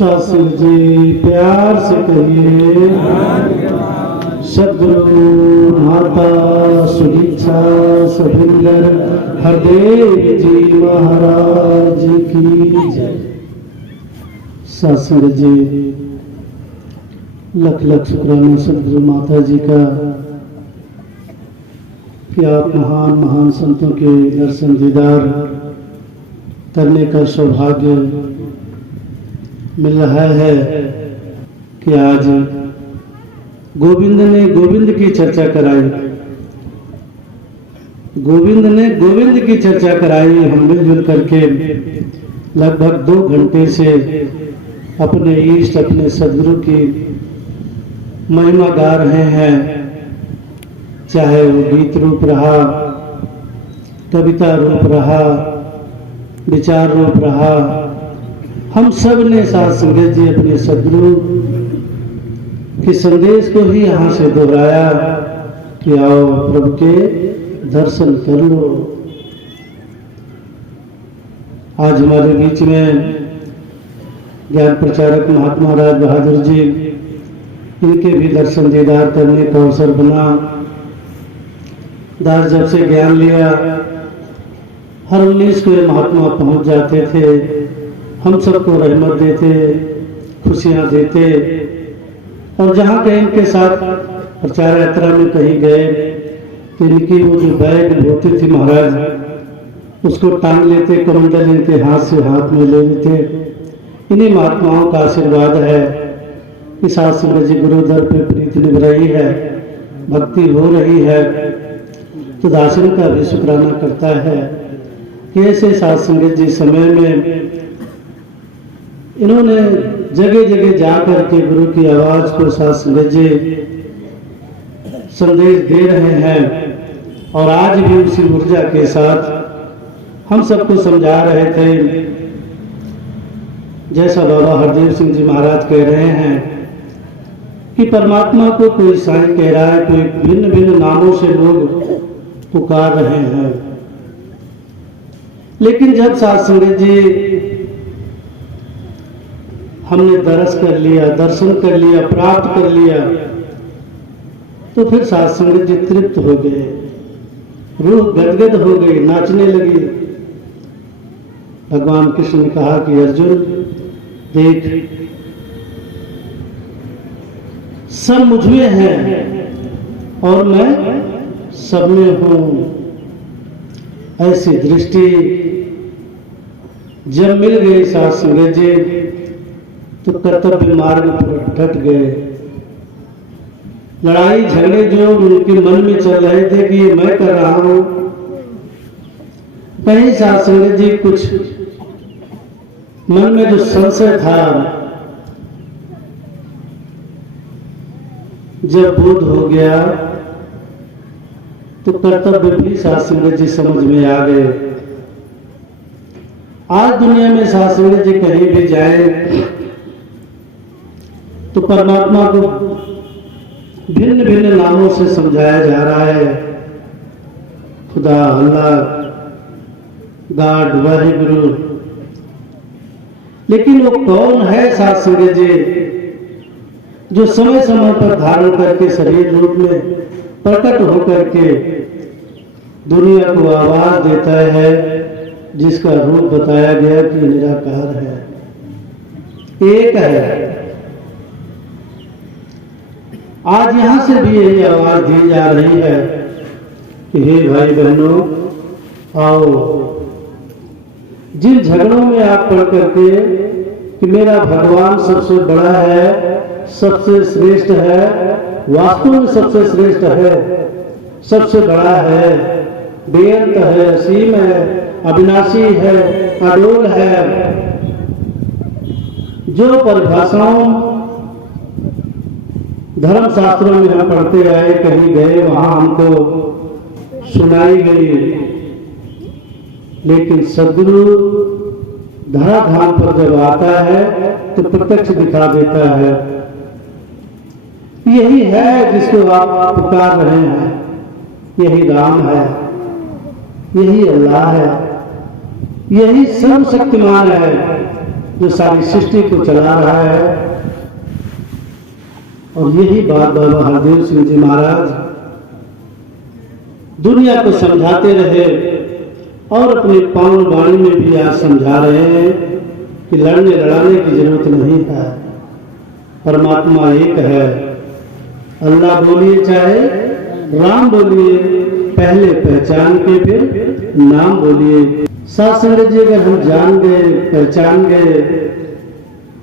ससुर जी प्यार से कहिए सद्गुरु माता सुदीक्षा सविंदर हरदेव जी महाराज की जय। ससुर जी लख लख शुक्राना सद्गुरु माता जी का कि आप महान महान संतों के दर्शन दीदार करने का सौभाग्य मिल रहा है कि आज गोविंद ने गोविंद की चर्चा कराई, गोविंद ने गोविंद की चर्चा कराई। हम मिलजुल करके लगभग 2 घंटे से अपने इष्ट अपने सदगुरु की महिमा गा रहे हैं, चाहे वो गीत रूप रहा, कविता रूप रहा, विचार रूप रहा। हम सब ने साथ संगत जी अपने सदगुरु के संदेश को ही यहाँ से दोहराया कि आओ प्रभु के दर्शन कर लो। आज हमारे बीच में ज्ञान प्रचारक महात्मा राज बहादुर जी, इनके भी दर्शन दीदार करने का अवसर बना। दास जब से ज्ञान लिया हर 19 को महात्मा पहुंच जाते थे, हम सबको रहमत देते, खुशियां देते। और जहाँ कहीं इनके साथ प्रचार यात्रा में कहीं गए तो इनकी वो जो बैग होती थी महाराज, उसको टांग लेते, कमंडल इनके हाथ से हाथ में ले लेते। इन्हीं महात्माओं का आशीर्वाद है कि साथ संगत जी गुरुदर पे प्रीति निभ रही है, भक्ति हो रही है, तो दासन का भी शुक्राना करता है कि ऐसे साथ संगत जी समय में इन्होंने जगह जगह जाकर के गुरु की आवाज को साथ संगत जी संदेश दे रहे हैं। और आज भी उसी ऊर्जा के साथ हम सबको समझा रहे थे, जैसा बाबा हरदेव सिंह जी महाराज कह रहे हैं कि परमात्मा को कोई साईं कह रहा है, कोई भिन्न भिन्न नामों से लोग पुकार रहे हैं। लेकिन जब साथ संगत जी हमने दरस कर लिया, दर्शन कर लिया, प्राप्त कर लिया, तो फिर साथ संगत जी तृप्त हो गए, रूह गदगद हो गई, नाचने लगी। भगवान कृष्ण ने कहा कि अर्जुन देख, सब मुझ में है और मैं सब में हूं। ऐसी दृष्टि जब मिल गई साथ संगत जी तो कर्तव्य मार्ग पर डट गए। लड़ाई झगड़े जो उनके मन में चल रहे थे कि ये मैं कर रहा हूं, कहीं साथ संगत जी कुछ मन में जो संशय था, जब बोध हो गया तो कर्तव्य भी साथ संगत जी समझ में आ गए। आज दुनिया में साथ संगत जी कहीं भी जाए तो परमात्मा को भिन्न भिन्न नामों से समझाया जा रहा है, खुदा, अल्लाह, गॉड, वाहिगुरु। लेकिन वो कौन है साथ संगत जी जो समय समय पर धारण करके शरीर रूप में प्रकट होकर के दुनिया को आवाज देता है, जिसका रूप बताया गया कि निराकार है, एक है। आज यहां से भी यही आवाज दी जा रही है कि हे भाई बहनों, आओ। जिन झगड़ों में आप पढ़ करके कि मेरा भगवान सबसे बड़ा है, सबसे श्रेष्ठ है, वास्तव में सबसे श्रेष्ठ है, सबसे बड़ा है, बेअंत है, असीम है, अविनाशी है, अडोल है, जो परिभाषाओं धर्म शास्त्रों में हम पढ़ते आए, कहीं गए वहां हमको सुनाई गई। लेकिन सद्गुरु धराधाम पर जब आता है तो प्रत्यक्ष दिखा देता है। यही है जिसको आप पुकार रहे हैं, यही राम है, यही अल्लाह है, यही सर्वशक्तिमान है, जो सारी सृष्टि को चला रहा है। और यही बात बाबा हरदेव सिंह जी महाराज दुनिया को समझाते रहे और अपनी पावन वाणी में भी आज समझा रहे हैं कि लड़ने लड़ाने की जरूरत नहीं है। परमात्मा एक है। अल्लाह बोलिए चाहे राम बोलिए, पहले पहचान के फिर नाम बोलिए। साथ संगत जी, अगर हम जान गए, पहचान गए,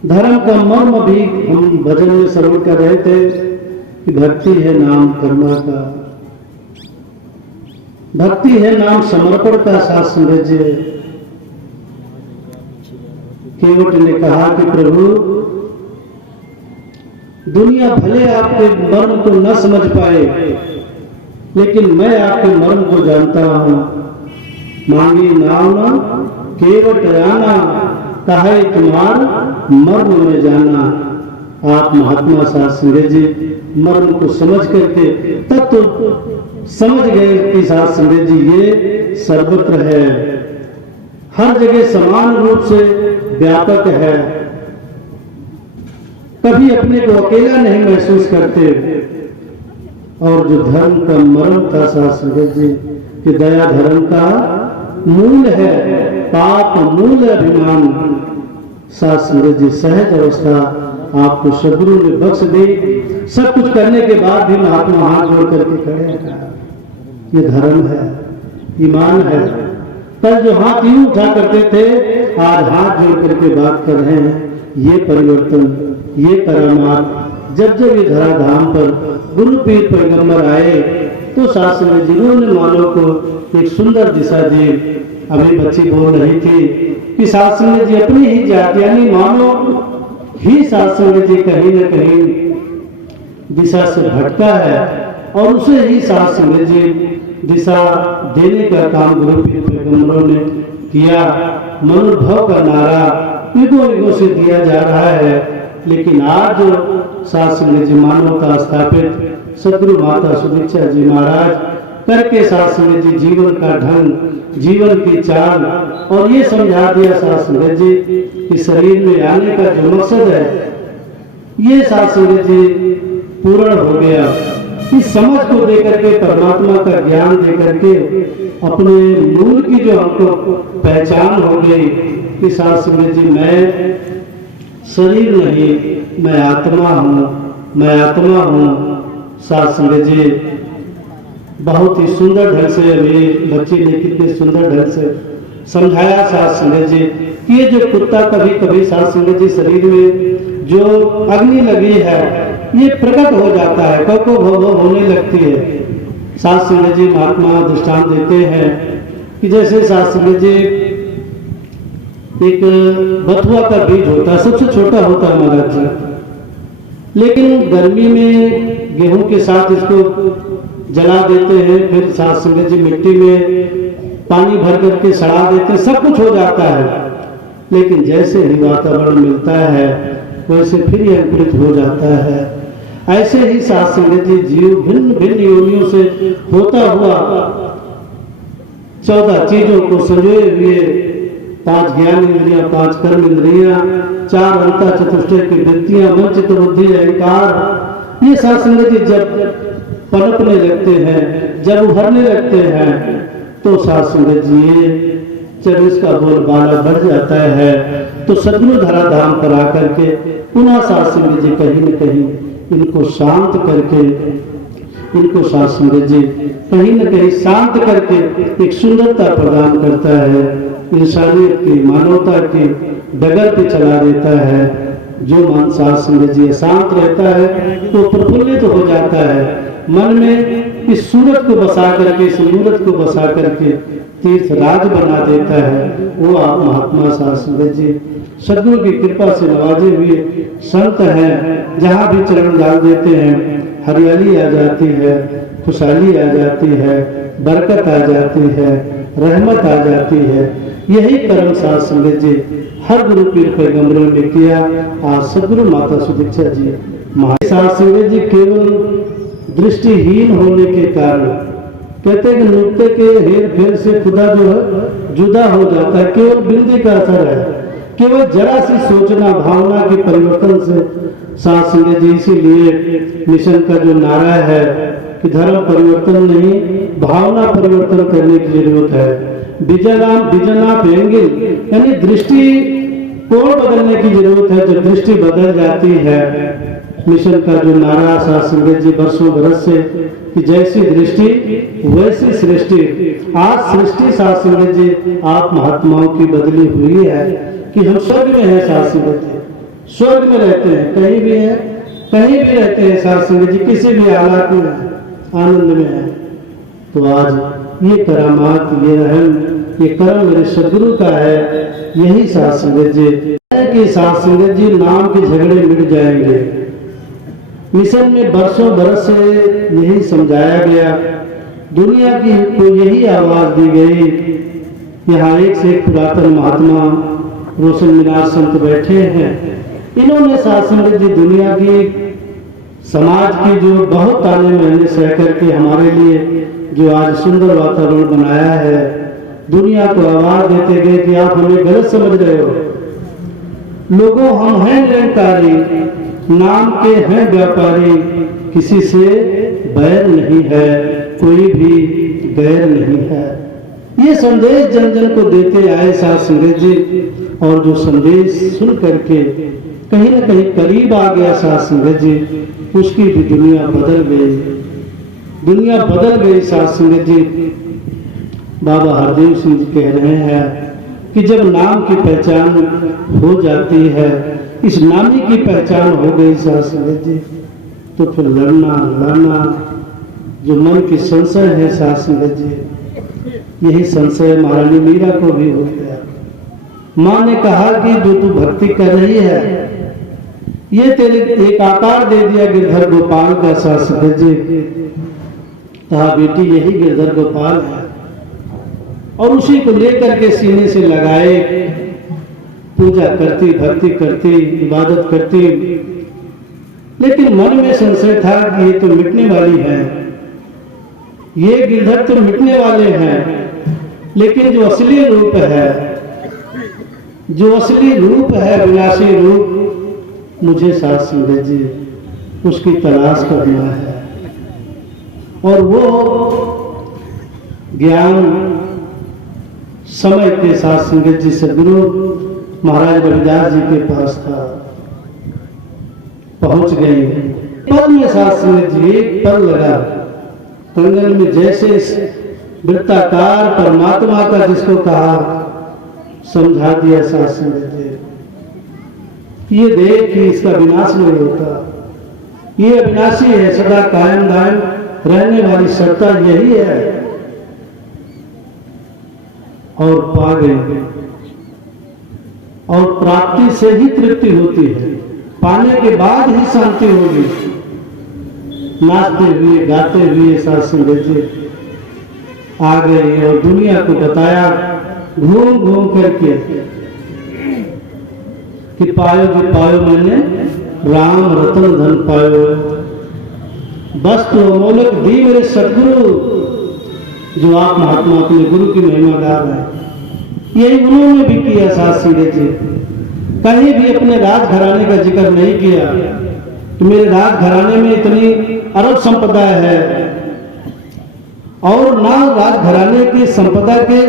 धर्म का मर्म भी हम भजन में श्रवण कर रहे थे कि भक्ति है नाम कर्मा का, भक्ति है नाम समर्पण का। साथ संगत जी, केवट ने कहा कि प्रभु दुनिया भले आपके मर्म को न समझ पाए, लेकिन मैं आपके मर्म को जानता हूं। मांगी नाम केवट आना, कहे तुम्हार मर्म में जाना। आप महात्मा साथ संगत जी मर्म को समझ करके तब तो समझ गए कि साथ संगत जी ये सर्वत्र है, हर जगह समान रूप से व्यापक है। कभी अपने को अकेला नहीं महसूस करते। और जो धर्म का मर्म था साथ संगत जी कि दया धर्म का मूल है, पाप मूल अभिमान। साथ संगत जी सहज अवस्था आपको सदगुरु ने बख्श दी। सब कुछ करने के बाद भी महात्मा हाथ जोड़ करके खड़े हैं। ये धर्म है, ईमान है। कल जो हाथ यूं उठा करते थे, आज हाथ जोड़ करके बात कर रहे हैं। ये परिवर्तन, ये करामात जब जब ये धराधाम पर गुरु पीर पैगंबर आए तो शास्त्र में जिन्होंने मानव को एक सुंदर दिशा दी। अभी बच्ची बोल रही थी कि शास्त्र में जी अपनी ही जाति यानी मानव ही शास्त्र में जी कहीं न कहीं दिशा से भटका है और उसे ही शास्त्र में जी दिशा देने का काम गुरु पीर पैगंबरों ने किया। मनोभव का नारा युगों से दिया जा रहा है, लेकिन आज जो शास्त्र में जी मानवता स्थापित सदगुरु माता सुदीक्षा जी महाराज करके शास्त्र में जी जीवन का ढंग, जीवन की चाल और ये समझा दिया शास्त्र में जी कि शरीर में आने का जो मकसद है ये शास्त्र में जी पूर्ण हो गया। इस समझ को देकर के, परमात्मा का ज्ञान देकर के अपने मूल की जो हमको पहचान हो गई कि शास्त्र में जी मैं शरीर नहीं, मैं आत्मा हूँ, मैं आत्मा हूँ। साथ संगत जी बहुत ही सुंदर ढंग से अभी बच्ची ने कितने सुंदर ढंग से समझाया साथ संगत जी कि ये जो कुत्ता कभी कभी साथ संगत जी शरीर में जो अग्नि लगी है ये प्रकट हो जाता है, कको भव होने लगती है। साथ संगत जी महात्मा दृष्टांत देते हैं कि जैसे साथ संगत जी एक बथुआ का बीज होता है, सबसे छोटा होता है महाराज जी, लेकिन गर्मी में गेहूं के साथ इसको जला देते हैं, फिर साथ संगत जी मिट्टी में पानी भर करके सड़ा देते हैं, सब कुछ हो जाता है। लेकिन जैसे ही वातावरण मिलता है वैसे फिर ये अंकुरित हो जाता है। ऐसे ही साथ संगत जी जीव भिन्न भिन्न योनियों से होता हुआ 14 चीजों को संजोए हुए 5 ज्ञान इंद्रियां, 5 कर्म इंद्रियां, 4 अंतः चतुष्टय की वृत्तियां, मन चित्त बुद्धि अहंकार, ये साथ संगत जी जब पनपने लगते हैं, जब उभरने लगते हैं तो साथ संगत जी जब इसका बोलबाला बढ़ जाता है तो सदगुरु धराधाम पर आकर के पुनः साथ संगत जी कहीं न कहीं इनको शांत करके, इनको साथ संगत जी कहीं न कहीं शांत करके एक सुंदरता प्रदान करता है, इंसानियत की, मानवता की डगर पे चला देता है। जो मन साथ संगत जी शांत रहता है तो प्रफुल्लित हो जाता है। मन में इस सूरत को बसा करके, इस मूरत को बसा करके तीर्थ राज बना देता है। वो आप महात्मा साथ संगत जी सदगुरु की कृपा से नवाजे हुए संत हैं। जहाँ भी चरण डाल देते हैं हरियाली आ जाती है, खुशहाली आ जाती है, बरकत आ जाती है, रहमत आ जाती है। यही कर्म साथ संगत जी हर गुरु पीर पैगंबरों ने किया। आज सदगुरु माता सुदीक्षा जी महाराज साथ संगत जी केवल दृष्टिहीन होने के कारण कहते हैं कि नुक्ते के हेर फेर से खुदा जो है जुदा हो जाता है, केवल बिंदी का असर है। केवल जरा सी सोचना, भावना के परिवर्तन से साथ संगत जी, इसीलिए मिशन का जो नारा है कि धर्म परिवर्तन नहीं, भावना परिवर्तन करने की जरूरत है। विजन ऑफ एंगल, यानी दृष्टि कोण बदलने की जरूरत है। जब दृष्टि बदल जाती है, मिशन का जो नारा साथ संगत जी वर्षों बरस से कि जैसी दृष्टि वैसी सृष्टि, आज सृष्टि साथ संगत जी आप महात्माओं की बदली हुई है कि हम स्वर्ग में हैं साथ संगत जी, स्वर्ग में रहते हैं, कहीं भी है, कहीं भी रहते हैं साथ संगत जी, किसी भी हालात में आनंद में है। तो आज ये करामात, ये रहम, ये कर्म मेरे सदगुरु का है। यही साथ संगत जी कि साथ संगत जी नाम के झगड़े मिट जाएंगे। मिशन में बरसों बरस से यही समझाया गया, दुनिया की को यही आवाज दी गई। यहाँ एक से एक पुरातन महात्मा रोशन मीनार संत बैठे हैं। इन्होंने साथ संगत जी दुनिया की, समाज की जो बहुत ताने मेहनत सह करके हमारे लिए जो आज सुंदर वातावरण बनाया है, दुनिया को आवाज देते गए कि आप हमें गलत समझ रहे हो। लोगों, हम हैं निरंकारी, नाम के हैं व्यापारी, किसी से बैर नहीं है, कोई भी गैर नहीं है। ये संदेश जन जन को देते आए साथ संगत जी, और जो संदेश सुन करके कहीं ना कहीं करीब आ गया साथ संगत जी, उसकी भी दुनिया बदल गई, दुनिया बदल गई साथ संगत जी। बाबा हरदेव सिंह जी कह रहे हैं कि जब नाम की पहचान हो जाती है, इस नामी की पहचान हो गई साथ संगत जी, तो फिर लड़ना जो मन की संशय है साथ संगत जी, यही संशय महारानी मीरा को भी हो गया। माँ ने कहा कि जो तू भक्ति कर रही है, ये तेरे एक आकार दे दिया गिरधर गोपाल का साथ संगत जी। कहा बेटी यही गिरधर गोपाल है, और उसी को लेकर के सीने से लगाए, पूजा करती, भक्ति करती, इबादत करती। लेकिन मन में संशय था कि ये तो मिटने वाली है, ये गिरधर तो मिटने वाले हैं, लेकिन जो असली रूप है, जो असली रूप है, विनाशी रूप, मुझे साथ संगत जी उसकी तलाश करना है। और वो ज्ञान समय के साथ संगत जी सदगुरु महाराज रविदास जी के पास था, पहुंच गए। पल में साथ संगत जी, एक पल लगा कंगन में, जैसे वृत्ताकार परमात्मा का जिसको कहा समझा दिया साथ संगत जी। ये देख कि इसका विनाश नहीं होता, ये अविनाशी है, सदा कायम दायम रहने वाली सत्ता यही है। और पा गए, और प्राप्ति से ही तृप्ति होती है, पाने के बाद ही शांति होगी। नाचते हुए गाते हुए साथ संगत जी आ गए और दुनिया को बताया घूम घूम करके कि पायो जी पायो, मैंने राम रतन धन पायो, वस्तु अमोलक दी मेरे सदगुरु। जो आप महात्मा अपने गुरु की महिमा गा रहे हैं, यही उन्होंने भी किया साथ संगत जी। कहीं भी अपने राज घराने का जिक्र नहीं किया कि मेरे राज घराने में इतनी अरब संपदा है, और ना राज घराने की संपदा के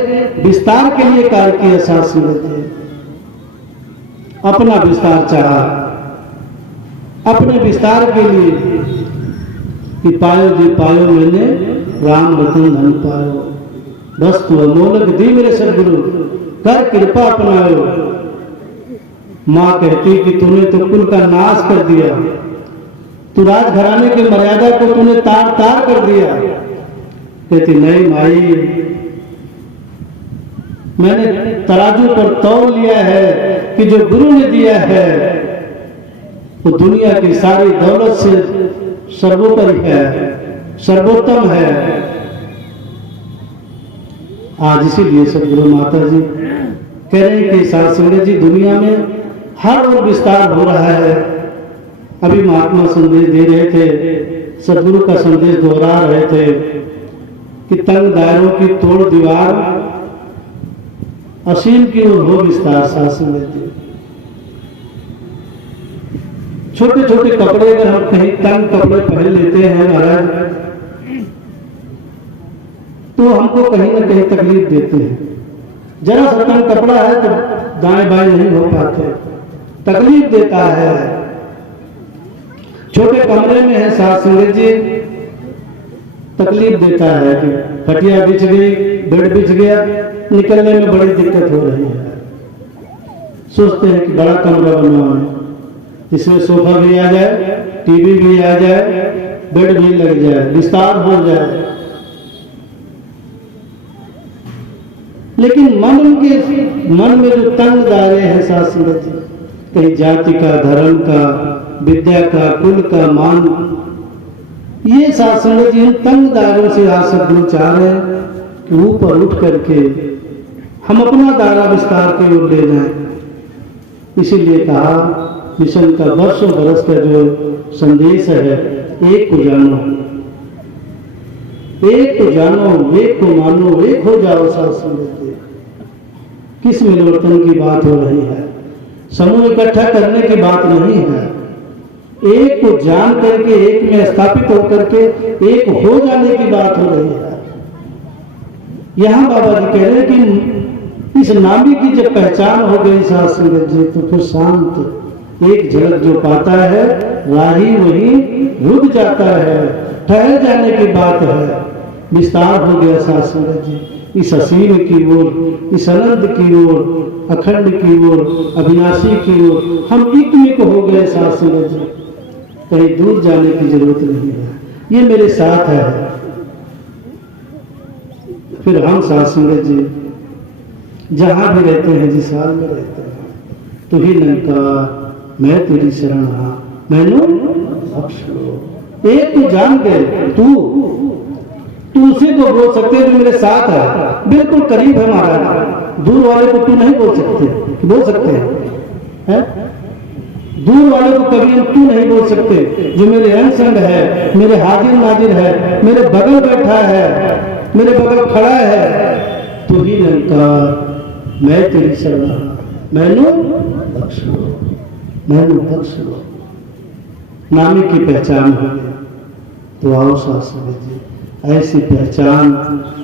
विस्तार के लिए कार्य किया साथ संगत जी। अपना विस्तार चाहा, अपने विस्तार के लिए कि पायो जी पायो, मैंने राम रतन धन पायो, वस्तु अमोलक दी मेरे सदगुरु, कर कृपा अपनायो। माँ कहती कि तूने तो कुल का नाश कर दिया, तू राज घराने की मर्यादा को तूने तार तार कर दिया। कहती नहीं माई, मैंने तराजू पर तौल लिया है कि जो गुरु ने दिया है वो दुनिया की सारी दौलत से सर्वोपरि है, सर्वोत्तम है। आज इसीलिए सदगुरु माता जी कह रहे हैं कि साथ संगत जी दुनिया में हर ओर विस्तार हो रहा है। अभी महात्मा संदेश दे रहे थे, सदगुरु का संदेश दोहरा रहे थे कि तंग दायरों की तोड़ दीवार असीम की ओर हो विस्तार साथ संगत जी। छोटे छोटे कपड़े अगर हम कहीं तंग कपड़े पहन लेते हैं महाराज, तो हमको कहीं ना कहीं तकलीफ देते हैं। जरा सा तंग कपड़ा है तो दाएं बाएं नहीं हो पाते, तकलीफ देता है। छोटे कमरे में है साथ संगत जी, तकलीफ देता है कि खटिया बिछ गई, बेड बिछ गया, निकलने में बड़ी दिक्कत हो रही है। सोचते हैं कि बड़ा कमरा बनवाएं, इसमें सोफा भी आ जाए, टीवी भी आ जाए, बेड भी लग जाए, विस्तार हो जाए। लेकिन मन में जो तंग दायरे हैं साथ संगत जी, कहीं जाति का, धर्म का, विद्या का, कुल का, मान, ये साथ संगत जी इन तंग दायरों से आज सदगुरु चाह रहे हैं कि ऊपर उठ करके हम अपना दायरा विस्तार की ओर ले जाएं। इसीलिए कहा मिशन का वर्षों बरस का जो संदेश है, एक को जानो, एक को जानो, एक को मानो, एक हो जाओ साथ संगत जी। किस मिलवर्तन की बात हो रही है? समूह इकट्ठा करने की बात नहीं है। एक को जान करके, एक में स्थापित होकर के एक हो जाने की बात हो रही है। यहां बाबा जी कह रहे हैं कि इस नामी की जब पहचान हो गई साथ संगत जी, तो फिर शांत एक झलक जो पाता है, राही वही रुक जाता है, ठहर जाने की बात है। विस्तार हो गया साथ संगत जी, इस असीम की ओर, इस अनंत की ओर, अखंड की ओर, अविनाशी की ओर हम इक्मिक हो गए साथ संगत जी। कहीं दूर जाने की जरूरत नहीं है, ये मेरे साथ है। फिर हम साथ संगत जी जहां भी रहते हैं, जिस हाल में रहते हैं, तू ही निरंकार, मैं तेरी शरण आ, मैनू बख्श लो। एक तू जान गए, तू उसी को बोल सकते हैं जो मेरे साथ है, बिल्कुल करीब है महाराज। दूर वाले को तू नहीं बोल सकते, बोल सकते हैं? दूर वाले को कभी हम तू नहीं बोल सकते। जो मेरे अंग संग है, मेरे हाजिर नाजिर है, मेरे बगल बैठा है, मेरे बगल खड़ा है, तू ही निरंकार, मैं तेरी शरण आ, मैनू बख्श लो, मैनू बख्श लो। नामी की पहचान हो गई तो आओ साथ संगत जी, ऐसी पहचान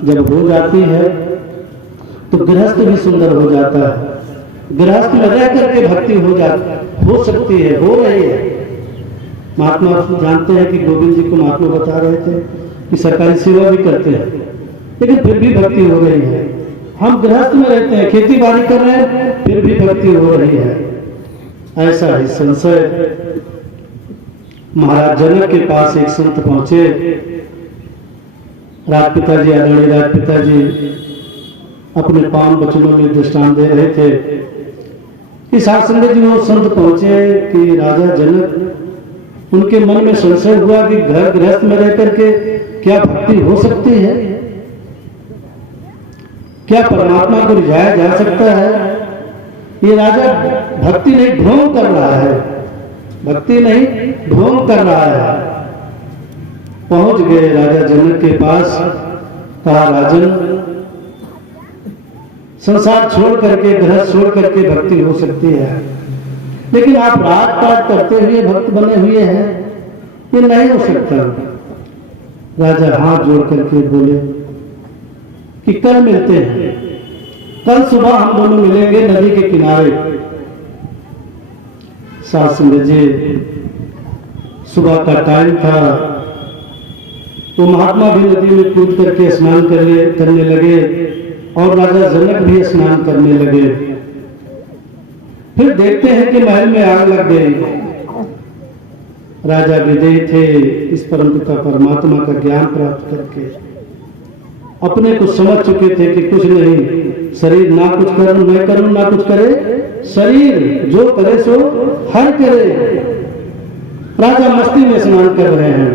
जब हो जाती है तो गृहस्थ भी सुंदर हो जाता है। गृहस्थ में रह करके भक्ति हो सकती है, हो रही है। महात्मा जानते हैं कि गोविंद जी को महात्मा बता रहे थे कि सरकारी सेवा भी करते हैं, लेकिन फिर भी भक्ति हो रही है। हम गृहस्थ में रहते हैं, खेती बाड़ी कर रहे हैं, फिर भी भक्ति हो रही है। ऐसा ही संशय महाराज जनक के पास एक संत पहुंचे। राजपिता जी, आदरणीय राजपिता जी अपने 5 वचनों में दृष्टांत दे रहे थे कि साथ संगत जी वो संत पहुंचे कि राजा जनक, उनके मन में संशय हुआ कि घर गृहस्थ में रह करके क्या भक्ति हो सकती है, क्या परमात्मा को रिझाया जा सकता है? ये राजा भक्ति नहीं ढोंग कर रहा है, भक्ति नहीं ढोंग कर रहा है। पहुंच गए राजा जनक के पास, कहा राजन, संसार छोड़ करके, गृहस्थ छोड़ करके भक्ति हो सकती है, लेकिन आप रात पाठ करते हुए भक्त बने हुए हैं, ये नहीं हो सकता। राजा हाथ जोड़ करके बोले कि कल मिलते हैं, कल सुबह हम दोनों मिलेंगे नदी के किनारे। साथ संगत जी सुबह का टाइम था, तो महात्मा भी नदी में कूद करके स्नान करने लगे और राजा जनक भी स्नान करने लगे। फिर देखते हैं कि महल में आग लग गई। राजा विदेही थे, इस परमपिता परमात्मा का ज्ञान प्राप्त करके अपने को समझ चुके थे कि कुछ नहीं, शरीर ना कुछ करूं मैं करूं, ना कुछ करे शरीर, जो करे सो हर करे। राजा मस्ती में स्नान कर रहे हैं,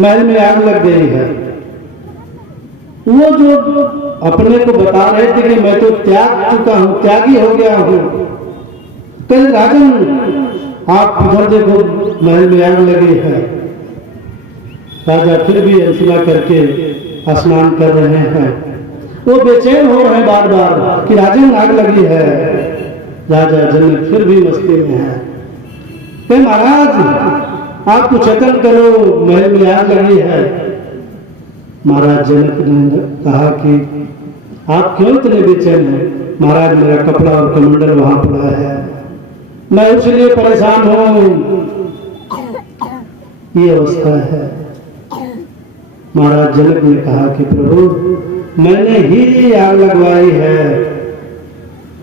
महल में आग लग गई है। वो जो अपने को बता रहे थे कि मैं तो त्याग चुका हूं, त्यागी हो गया हूं, कल राजन आप उधर देखो महल में आग लगी है। राजा फिर भी ऐसा करके स्नान कर रहे हैं। वो बेचैन हो रहे हैं बार बार कि राजन आग लगी है। राजा जनक फिर भी मस्ती में है। कहे महाराज आप कुछ अकल करो, महल में आग लगी है। महाराज जनक ने कहा कि आप क्यों इतने बेचैन हैं? महाराज मेरा कपड़ा और कमंडल वहां पड़ा है, मैं इसलिए परेशान हूं। ये अवस्था है। महाराज जनक ने कहा कि प्रभु मैंने ही आग लगवाई है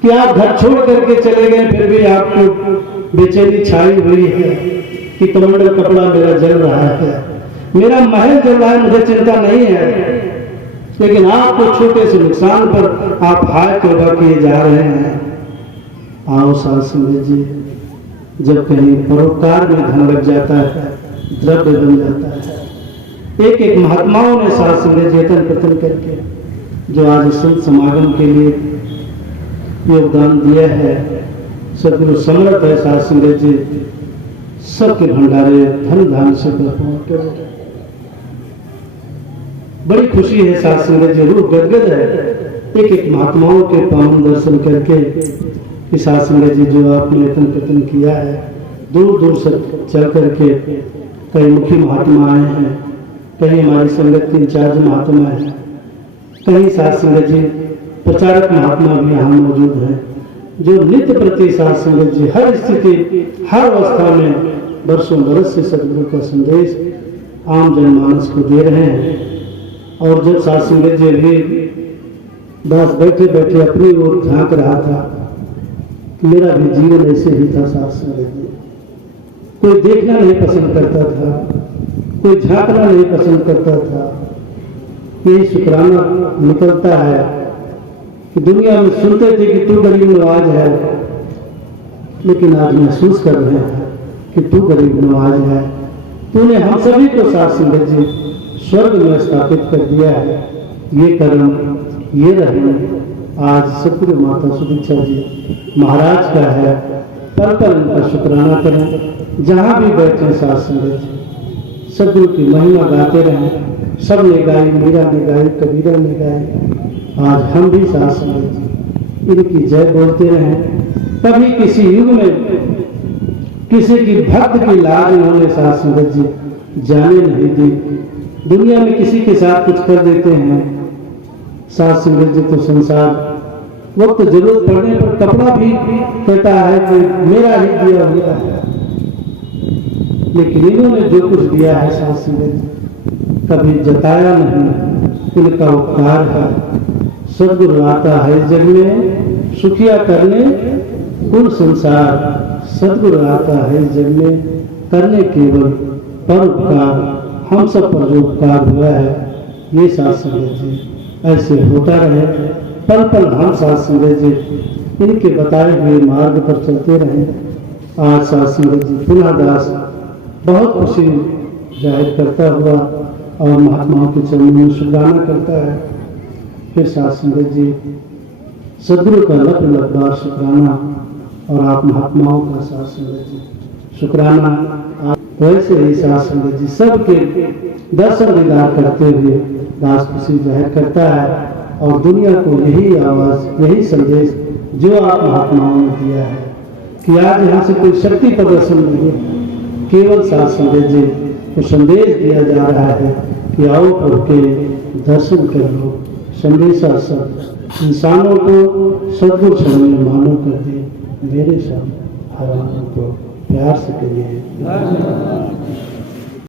कि आप घर छोड़ करके चले गए, फिर भी आपको बेचैनी छाई हुई है कि कमंडल कपड़ा मेरा जल रहा है, मेरा महल जल रहा है, मुझे चिंता नहीं है। लेकिन आपको छोटे से नुकसान पर आप हाय तौबा किए जा रहे हैं। आओ साध संगत जी, जब कहीं परोपकार में धन लग जाता है, द्रव्य बन जाता है। एक एक महात्माओं ने साध संगत चेतन पतन करके जो आज संत समागम के लिए योगदान दिया है, सदगुरु समर्थ है साध संगत जी, सबके भंडारे धन धान से भरपूर कर। बड़ी खुशी है साध संगत जी, रूह गदगद है एक एक महात्माओं के पावन दर्शन करके कि साध संगत जी जो आपने यत्न पतन किया है, दूर दूर से चल करके कई मुखी महात्मा आए हैं, कहीं हमारी संगत के इंचार्ज महात्मा है, कहीं साध संगत जी प्रचारक महात्मा भी यहाँ मौजूद हैं, जो नित्य प्रति साध संगत जी हर स्थिति हर अवस्था में वर्षों बरस से सदगुरु का संदेश आम जनमानस को दे रहे हैं। और जब साध संगत जी भी दास बैठे बैठे अपनी ओर झांक रहा था, मेरा भी जीवन ऐसे ही था साध संगत जी। कोई देखना नहीं पसंद करता था, कोई झांकना नहीं पसंद करता था। यही शुक्राना निकलता है कि दुनिया में सुनते थे कि तू गरीब नवाज है, लेकिन आज महसूस कर रहे हैं कि तू गरीब नवाज है। तूने हम सभी को साध संगत जी स्वर्ग में स्थापित कर दिया है। ये कर्म ये रहमत आज सतगुरु माता सुदीक्षा जी महाराज का है। पल पल उनका शुक्राना करें। जहाँ भी बैठे साध संगत जी सतगुरु की महिमा गाते रहें। सब ने गाई, मीरा ने गाई, कबीरा ने गाई, आज हम भी साध संगत जी इनकी जय बोलते रहें। कभी किसी युग में किसी की भक्त की लाज उन्होंने साध संगत जी जाने नहीं दी। दुनिया में किसी के साथ कुछ कर देते हैं साध संगत जी तो संसार वक्त जरूरत पड़ने पर कपड़ा भी कहता है कि मेरा ही दिया हुआ है, लेकिन इन्होंने जो कुछ दिया है साध संगत जी कभी जताया नहीं। इनका उपकार है। सदगुरु आता है जग में सुखिया करने कुल संसार। सदगुरु आता है जग में करने केवल परोपकार। हम सब पर जो उपकार हुआ है ये साध संगत जी ऐसे होता रहे। पल पल हम साध संगत जी इनके बताए हुए मार्ग पर चलते रहें। आज साध संगत जी पुनः दास बहुत खुशी जाहिर करता हुआ और महात्माओं के चरणों में शुक्राना करता है। फिर साध संगत जी सदगुरु का लख लख बार शुक्राना और आप महात्माओं का साध संगत जी शुक्राना। वैसे ही साध संगत जी सबके दर्शन दीदार करते हुए दास खुशी जाहिर करता है और दुनिया को यही आवाज यही संदेश जो आप महात्माओं ने दिया है कि आज यहाँ से कोई शक्ति प्रदर्शन नहीं है, केवल साध संगत जी को संदेश दिया जा रहा है कि आओ पढ़ के दर्शन कर लो। संदेशा सब इंसानों को सदगुरु शरण में मानो कर दे, मेरे सब हरामों को प्यार से करिए।